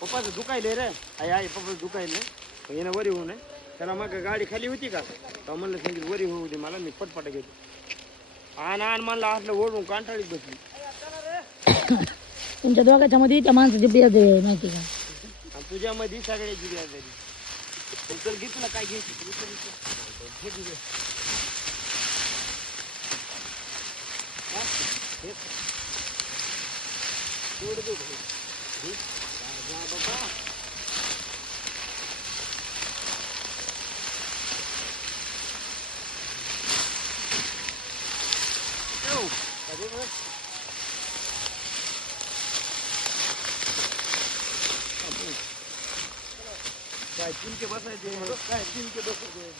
पप्पाचं दुखायले रे आई पप्पा दुखायले येणं वरी होऊ नये त्याला मग गाडी खाली होती का म्हणलं सांगितलं वरी होऊ दे मला मी पटपट घेतो आण म्हणलं असलं ओढून कांटाळीत बसली तुमच्या दोघांच्या मध्ये त्या माणसाची बिया दे माहिती का तुझ्या मध्ये सगळ्याची बिया झाली चल घे तुला काय घ्यायची काय चिमके बसायचे काय चिमके बसायचे